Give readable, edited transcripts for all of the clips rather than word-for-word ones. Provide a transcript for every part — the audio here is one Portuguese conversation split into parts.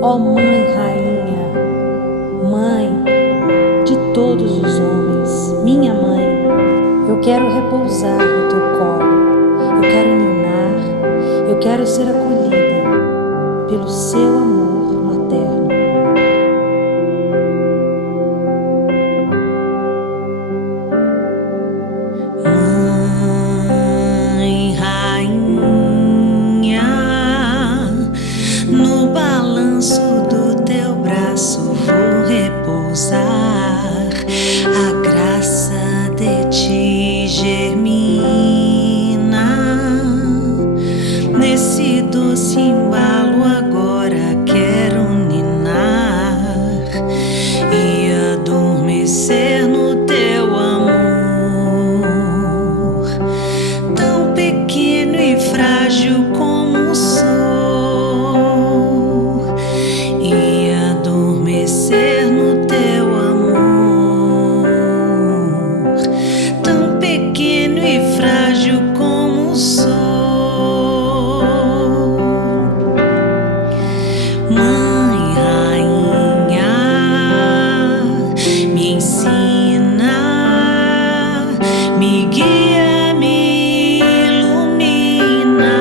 Ó Mãe Rainha, Mãe de todos os homens, minha Mãe, eu quero repousar no teu colo, eu quero ninar, eu quero ser acolhida pelo seu amor materno. Mãe Rainha, no balanço do teu braço vou repousar. A graça de ti germina nesse doce embalo. Agora quero ninar e adormecer no teu amor, tão pequeno e frágil como sou, e adormecer no teu amor, tão pequeno e frágil como sou. Mãe Rainha, me ensina, me guia, me ilumina.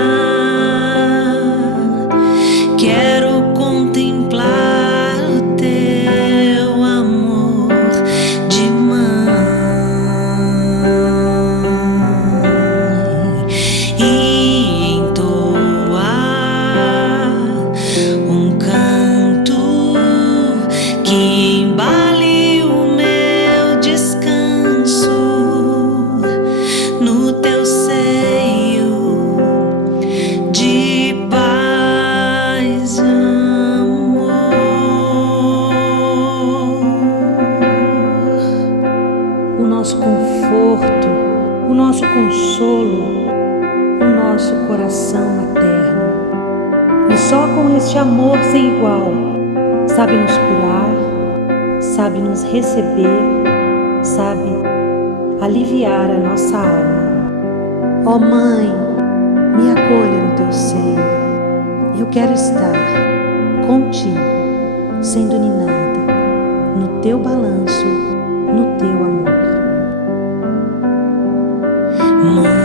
Quero contemplar o teu amor de mãe e entoar um canto que embale o meu descanso no teu seio de paz e amor. O nosso conforto, o nosso consolo, o nosso coração materno. E só com este amor sem igual sabe nos curar, sabe nos receber, sabe aliviar a nossa alma. Ó Mãe, me acolha no teu seio. Eu quero estar contigo, sendo ninada no teu balanço, no teu amor. Mãe